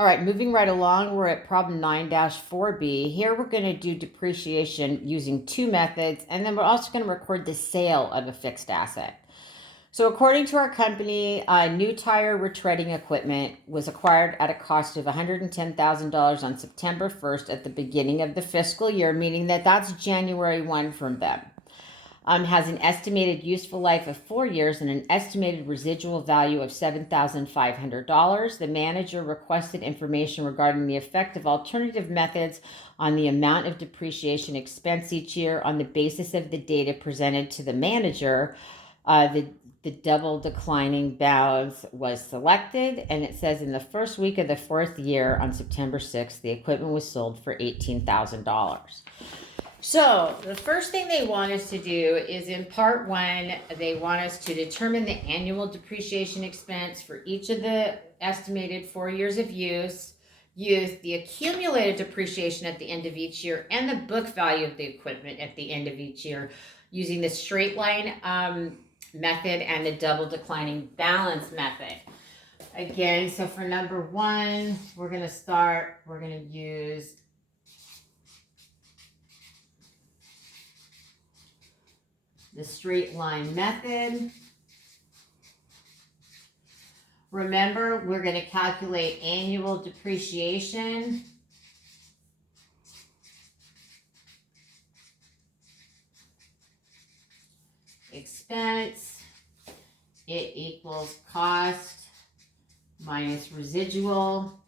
All right, moving right along, we're at problem 9-4B. Here we're going to do depreciation using two methods, and then we're also going to record the sale of a fixed asset. So according to our company, new tire retreading equipment was acquired at a cost of $110,000 on September 1st at the beginning of the fiscal year, meaning that that's January 1 from them. Has an estimated useful life of 4 years and an estimated residual value of $7,500. The manager requested information regarding the effect of alternative methods on the amount of depreciation expense each year. On the basis of the data presented to the manager, the double declining balance was selected, and it says in the first week of the fourth year on September 6th, the equipment was sold for $18,000. So the first thing they want us to do is in part one, they want us to determine the annual depreciation expense for each of the estimated 4 years of use the accumulated depreciation at the end of each year, and the book value of the equipment at the end of each year using the straight line method and the double declining balance method. Again, so for number one, we're going to use the straight line method. Remember, we're going to calculate annual depreciation expense. It equals cost minus residual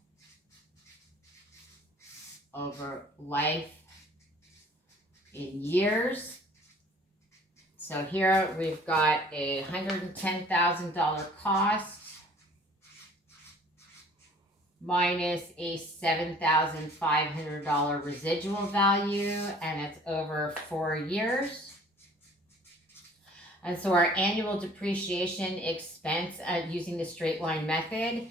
over life in years. So here we've got a $110,000 cost minus a $7,500 residual value, and it's over 4 years. And so our annual depreciation expense using the straight line method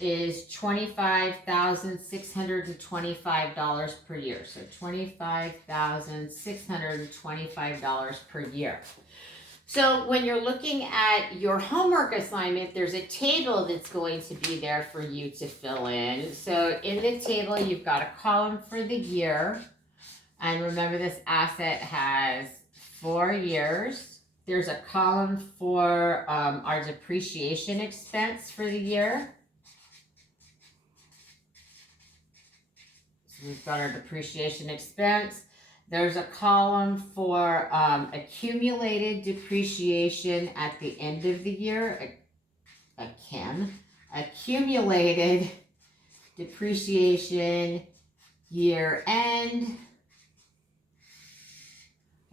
is $25,625 per year. So $25,625 per year. So when you're looking at your homework assignment, there's a table that's going to be there for you to fill in. So in the table, you've got a column for the year. And remember, this asset has 4 years. There's a column for our depreciation expense for the year. So we've got our depreciation expense. There's a column for accumulated depreciation at the end of the year. Accumulated depreciation year end.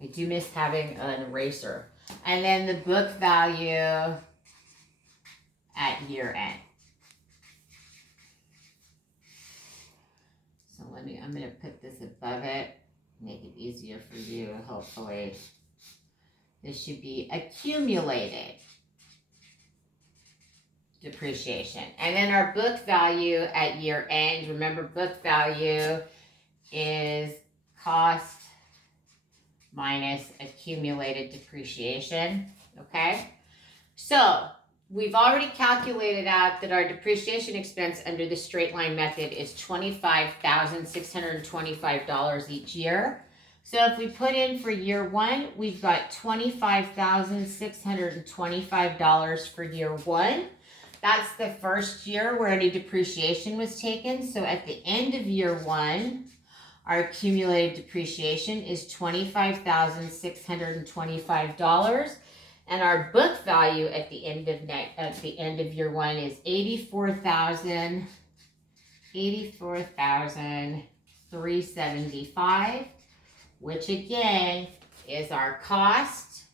I do miss having an eraser. And then the book value at year end. So I'm going to put this above it, make it easier for you, hopefully. This should be accumulated depreciation. And then our book value at year end, remember, book value is cost minus accumulated depreciation, okay? So we've already calculated out that our depreciation expense under the straight line method is $25,625 each year. So if we put in for year one, we've got $25,625 for year one. That's the first year where any depreciation was taken. So at the end of year one, our accumulated depreciation is $25,625, and our book value at the end of year one is $84,375, which again is our cost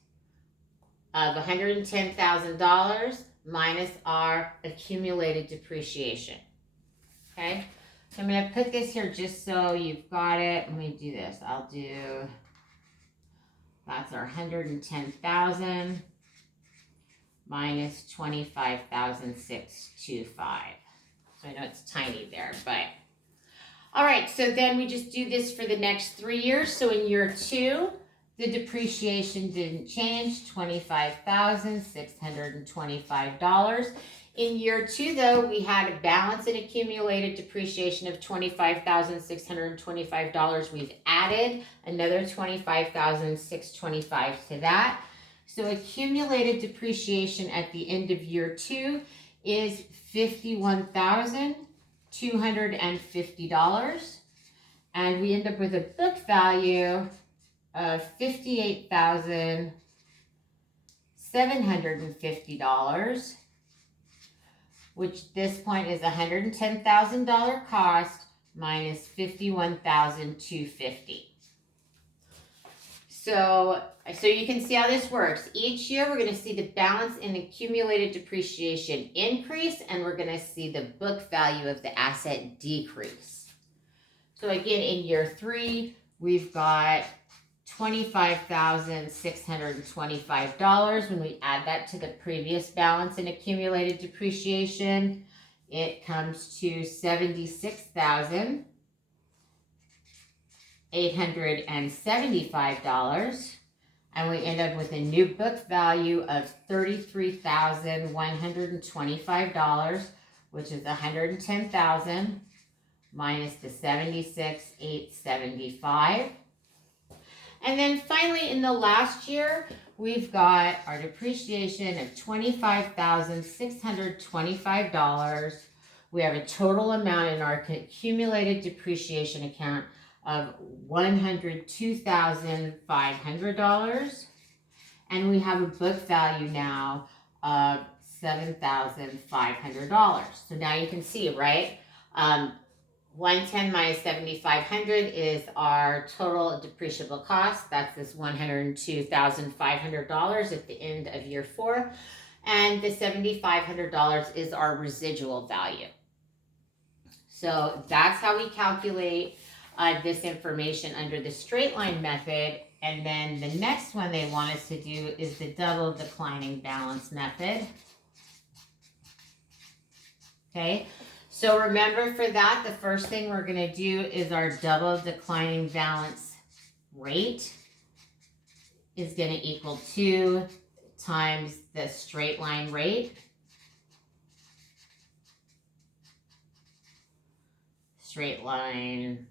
of $110,000 minus our accumulated depreciation. Okay. So I'm going to put this here just so you've got it. Let me do this. That's our 110,000 minus 25,625. So I know it's tiny there, but all right. So then we just do this for the next 3 years. So in year two, the depreciation didn't change, $25,625. In year 2, though, we had a balance in accumulated depreciation of $25,625. We've added another $25,625 to that. So accumulated depreciation at the end of year 2 is $51,250. And we end up with a book value of $58,750, which at this point is $110,000 cost minus $51,250. So you can see how this works. Each year we're going to see the balance in accumulated depreciation increase, and we're going to see the book value of the asset decrease. So again, in year 3, we've got $25,625. When we add that to the previous balance in accumulated depreciation, it comes to $76,875. And we end up with a new book value of $33,125, which is $110,000 minus the $76,875. And then finally, in the last year, we've got our depreciation of $25,625. We have a total amount in our accumulated depreciation account of $102,500. And we have a book value now of $7,500. So now you can see, right? 110 minus 7,500 is our total depreciable cost. That's this $102,500 at the end of year 4. And the $7,500 is our residual value. So that's how we calculate this information under the straight line method. And then the next one they want us to do is the double declining balance method. Okay. So remember, for that, the first thing we're going to do is our double declining balance rate is going to equal 2 times the straight line rate. Straight line,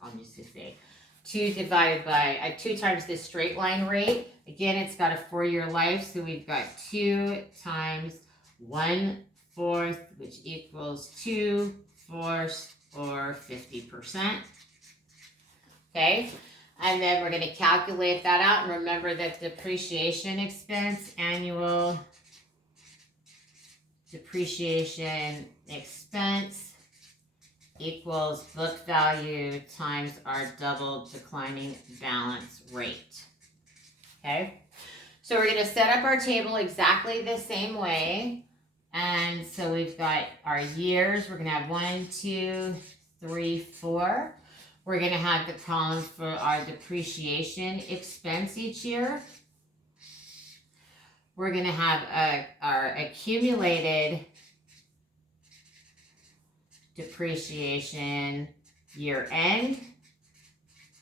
I'm just going to say 2 divided by 2 times the straight line rate. Again, it's got a 4-year life, so we've got 2 times 1/4, which equals 2/4, or 50%. Okay, and then we're going to calculate that out. And remember that depreciation expense, annual depreciation expense equals book value times our double declining balance rate. Okay, so we're going to set up our table exactly the same way. And so we've got our years. We're going to have 1, 2, 3, 4. We're going to have the columns for our depreciation expense each year. We're going to have our accumulated depreciation year end.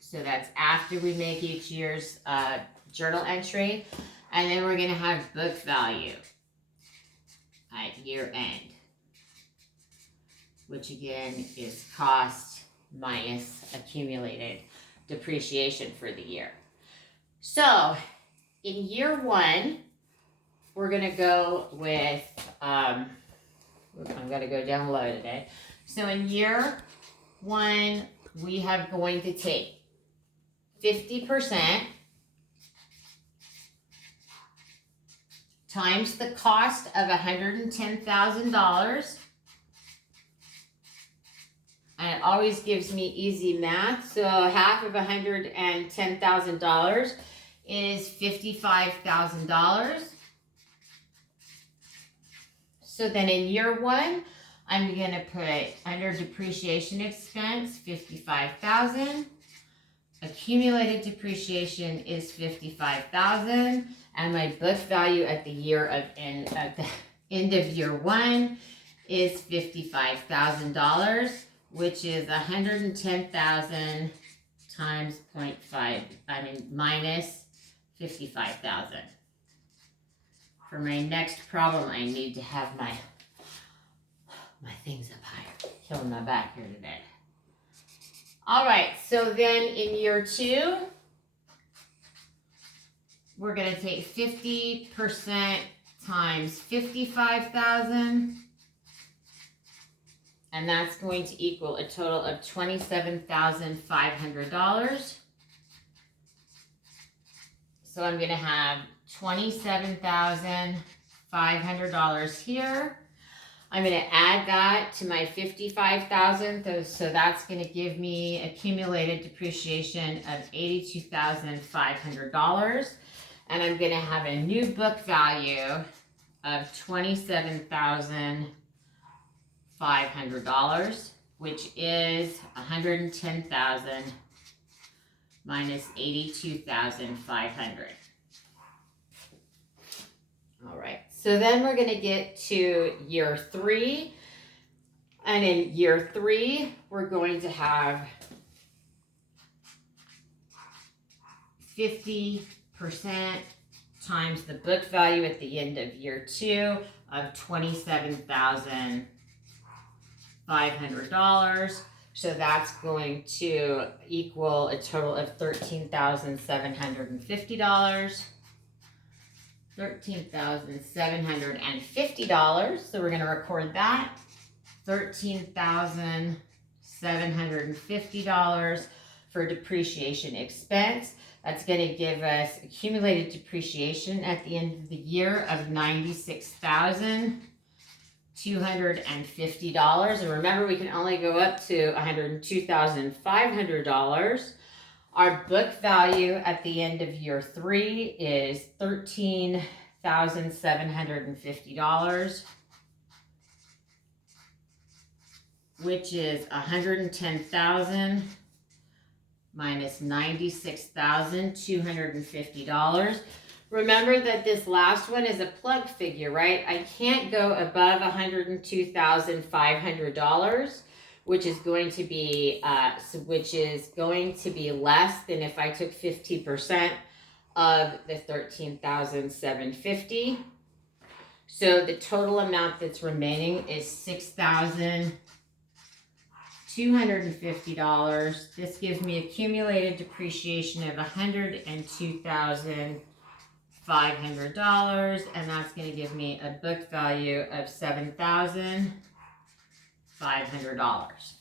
So that's after we make each year's journal entry. And then we're going to have book value at year end, which again is cost minus accumulated depreciation for the year. So in year 1, we're going to go with, I'm going to go down low today. So in year 1, we have going to take 50% times the cost of $110,000. And it always gives me easy math. So half of $110,000 is $55,000. So then in year 1, I'm going to put under depreciation expense $55,000. Accumulated depreciation is $55,000. And my book value at the end of year 1 is $55,000, which is $110,000 times minus $55,000. For my next problem, I need to have my things up higher. Killing my back here today. All right, so then in year 2, we're going to take 50% times 55,000, and that's going to equal a total of $27,500. So I'm going to have $27,500 here. I'm going to add that to my 55,000, so that's going to give me accumulated depreciation of $82,500. And I'm going to have a new book value of $27,500, which is $110,000 minus $82,500. All right, so then we're going to get to year 3. And in year 3, we're going to have 50% times the book value at the end of year 2 of $27,500. So that's going to equal a total of $13,750. $13,750. So we're going to record that. $13,750 for depreciation expense. That's going to give us accumulated depreciation at the end of the year of $96,250. And remember, we can only go up to $102,500. Our book value at the end of year 3 is $13,750, which is $110,000 minus $96,250. Remember that this last one is a plug figure, right? I can't go above $102,500, which is going to be less than if I took 50% of the $13,750. So the total amount that's remaining is $6,250. This gives me accumulated depreciation of $102,500, and that's going to give me a book value of $7,500.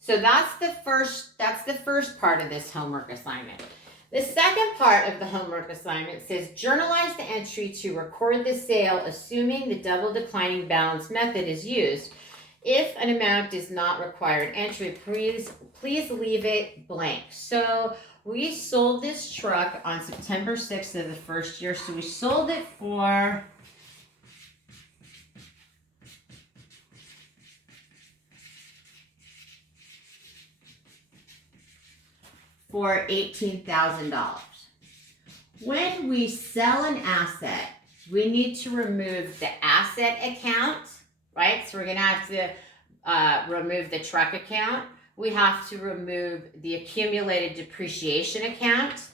So that's the first part of this homework assignment. The second part of the homework assignment says journalize the entry to record the sale assuming the double declining balance method is used. If an amount does not require an entry, please leave it blank. So we sold this truck on September 6th of the first year. So we sold it for $18,000. When we sell an asset, we need to remove the asset account, right? So we're going to have to remove the truck account. We have to remove the accumulated depreciation account.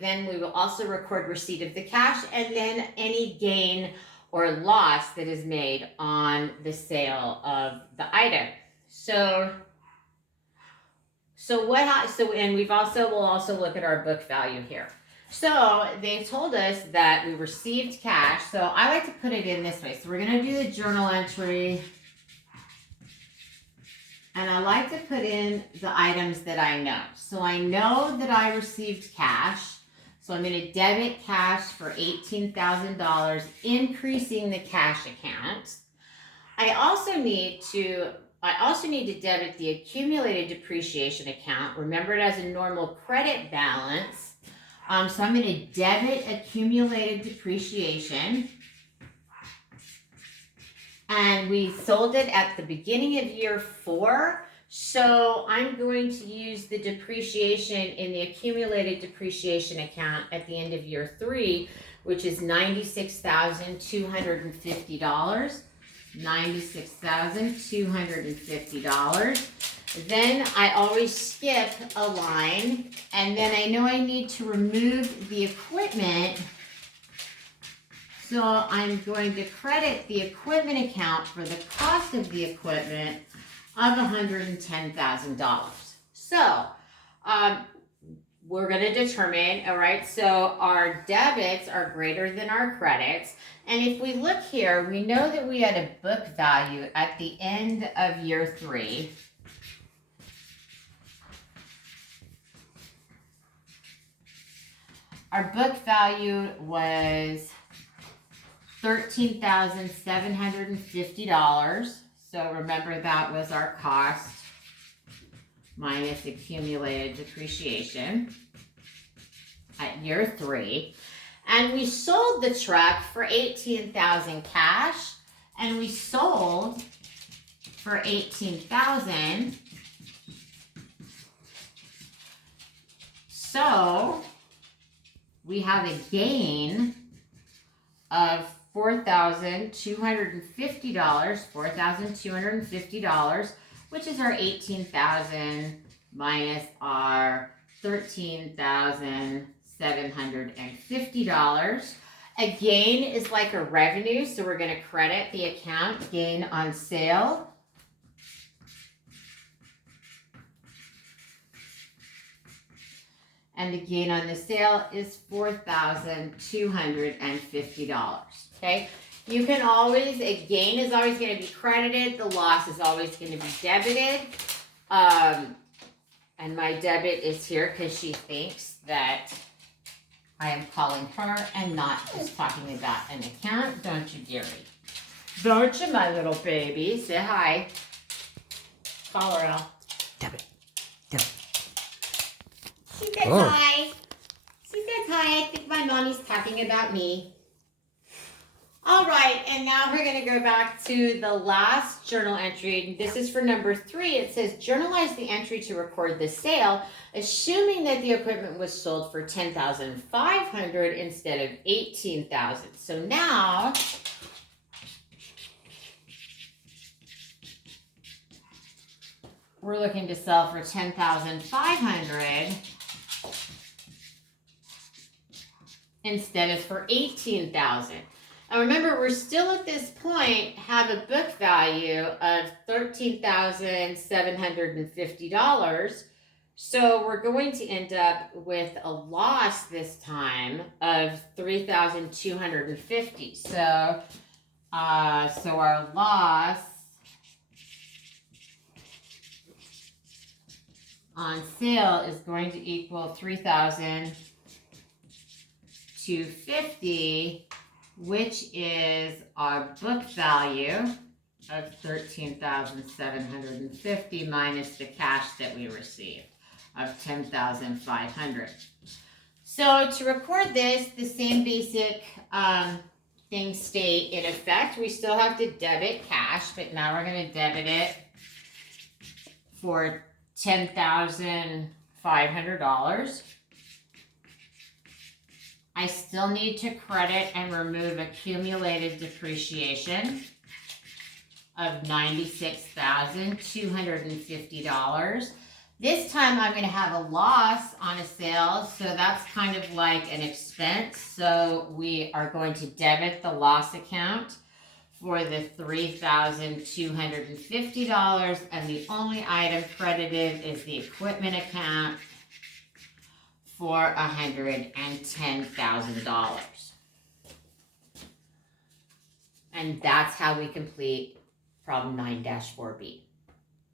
Then we will also record receipt of the cash and then any gain or loss that is made on the sale of the item. And we'll also look at our book value here. So they told us that we received cash. So I like to put it in this way. So we're going to do the journal entry. And I like to put in the items that I know. So I know that I received cash. So I'm going to debit cash for $18,000, increasing the cash account. I also need to debit the accumulated depreciation account. Remember it as a normal credit balance. So I'm going to debit accumulated depreciation. And we sold it at the beginning of year 4. So I'm going to use the depreciation in the accumulated depreciation account at the end of year 3, which is $96,250. $96,250. Then I always skip a line, and then I know I need to remove the equipment So I'm going to credit the equipment account for the cost of the equipment of $110,000. So we're going to determine, all right, so our debits are greater than our credits. And if we look here, we know that we had a book value at the end of year 3. Our book value was $13,750. So remember, that was our cost minus accumulated depreciation at year 3. And we sold the truck for $18,000 cash, and we sold for $18,000. So we have a gain of $4,250, which is our $18,000 minus our $13,750. A gain is like a revenue, so we're going to credit the account gain on sale. And the gain on the sale is $4,250. Okay, you can always, a gain is always going to be credited, the loss is always going to be debited. And my debit is here because she thinks that I am calling her and not just talking about an account. Don't you, Gary? Don't you, my little baby? Say hi. Call her out. Debit. Debit. She said hi. She says hi. I think my mommy's talking about me. All right, and now we're going to go back to the last journal entry. This is for number 3. It says, journalize the entry to record the sale, assuming that the equipment was sold for $10,500 instead of $18,000. So now, we're looking to sell for $10,500 instead of for $18,000. And remember, we're still at this point have a book value of $13,750. So we're going to end up with a loss this time of $3,250. So our loss on sale is going to equal $3,250. Which is our book value of $13,750 minus the cash that we received of $10,500. So to record this, the same basic things stay in effect. We still have to debit cash, but now we're going to debit it for $10,500. I still need to credit and remove accumulated depreciation of $96,250. This time I'm going to have a loss on a sale, so that's kind of like an expense. So we are going to debit the loss account for the $3,250, and the only item credited is the equipment account for $110,000. And that's how we complete problem 9-4B.